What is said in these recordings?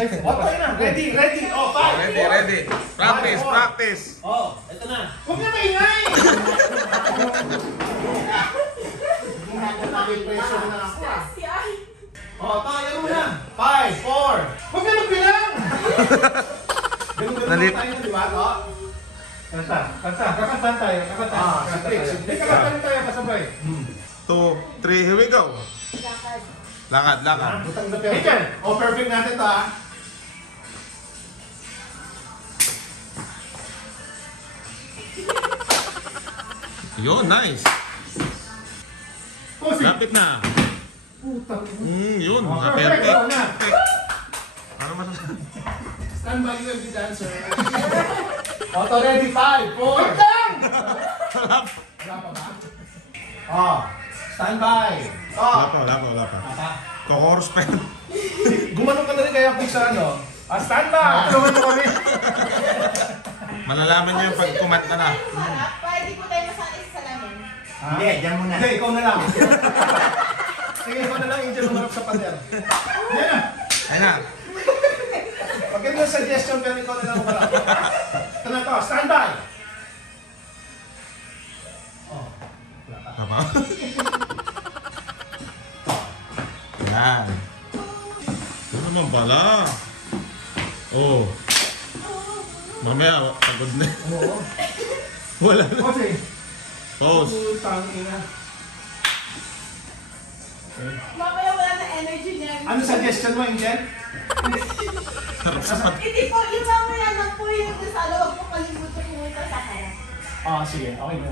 Okay na. Ready. Oh, 5. Ready. Practice. Oh, ito na. Huwag na maingay! Pressure na ako. Oh, tayo muna. 5, 4. Huwag na magbilang! Ganun tayo, di ba? Kanta. Kakantahan tayo. Simple. Kakantahan tayo kasabay. 2, 3, here we go. Lakad. Ethan, perfect natin ito ha. Yun, nice. Lapit na. Putang. Yun, Perfect. perfect. Ano masasabi? Stand by, you will be dancer. Auto ready, 5, 4. Lang! Wala pa ba? Stand by. Wala pa. Kokoros pa yan. Gumanon ka na rin kaya kung sa ano. Stand by! Tulungan mo kami. Malalaman niyo yung pag kumanta na. Pwede po tayo masanay sa salamin. Hindi, dyan muna. Hindi, ikaw na lang. Sige, ikaw na lang, Angel, umarap sa pader. Yan na. Ayun na. Maganda yung suggestion, pero ikaw na lang umarap. Ito na to, stand by! Tama. Yan. Ano naman pala? Oh. Mamaya, pagod na. Oo. Wala na. Kasi, Pause. putang ina. Mamaya wala na energy niya. Ano suggestion mo, Angel? Sarap sa pat. Hindi po, yung mamaya lang po yung kasala. Huwag po kalimutan pumunta sa harap. Sige. Okay na.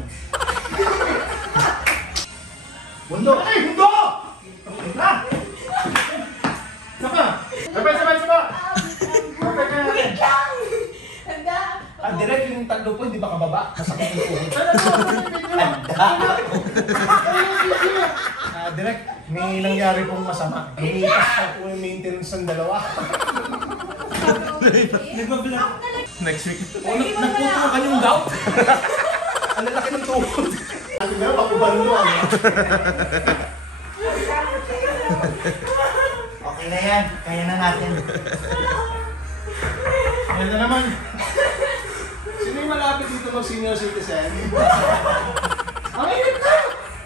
Mundo! Ay, mundo! Na! Saka! Sabay! Perfect na natin. Wait lang! Handa! Direct yung tatlo po, hindi ba kababa? Masakit yung tuhod. Direct, may nangyari pong masama. Lumipas pa po yung maintenance ng dalawa. Next week. Nagputukan yung gout. Ang lalaki ng tuhod. Ano nga, pakubalo ano? Okay na yan. Kaya na natin. Ayan na naman. Sino yung malapit dito mag senior citizen? Ang init na!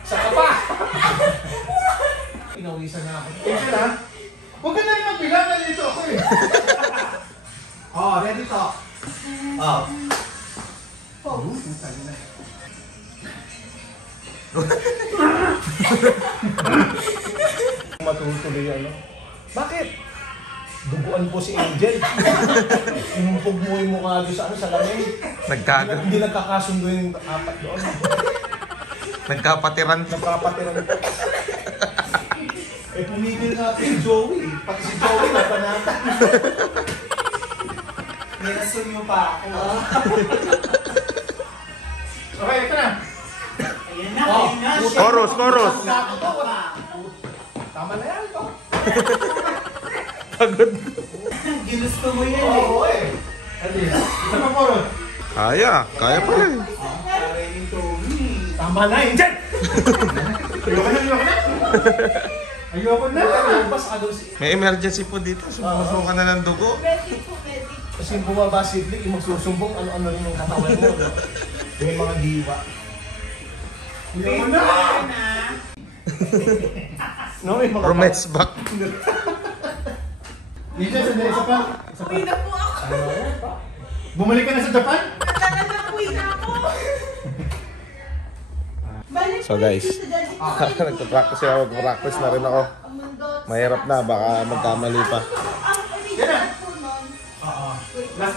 Saka pa! Inawisan na ako. Angel ha? Huwag ka na rin magbilang, nandito ako eh. Ready to. Matutuloy ano? Bakit? Duguan po si Angel. Inumpog mo yung mukha doon sa lamin. Nagkago. Hindi nagkakasundo yung apat doon. Nagkapatiran. Nagkapatiran po. Pumigil natin si Joey. Pati si Joey napanatan. Nirasun nyo pa ako. Okay, ito na. Ayun na. Chorus. Tama na yan to. Pagod. Ginusto mo yan Oo eh. Ito pa po ron. Kaya pa rin. Karayin Tommy. Tama na, Angel! Ayoko na. Pas ka doon si... May emergency po dito. Sumusukan na ng dugo. Ready po, ready. Kasi bumaba si Flick, yung magsusumbong ano-ano rin yung katawan mo. No? Yung mga diwa. Ayoko na! No, may mga... Romance back. Angel, sandali, isa pa. Uwi na po ako. Bumalik ka na sa Japan? Talaga uwi na ako. Balik So po guys, yung sa daddy ko. nagpa-practice ako. Mag-practice na rin ako. Ang mundo. Mahirap na, baka magkamali pa. Ang original po nun. Last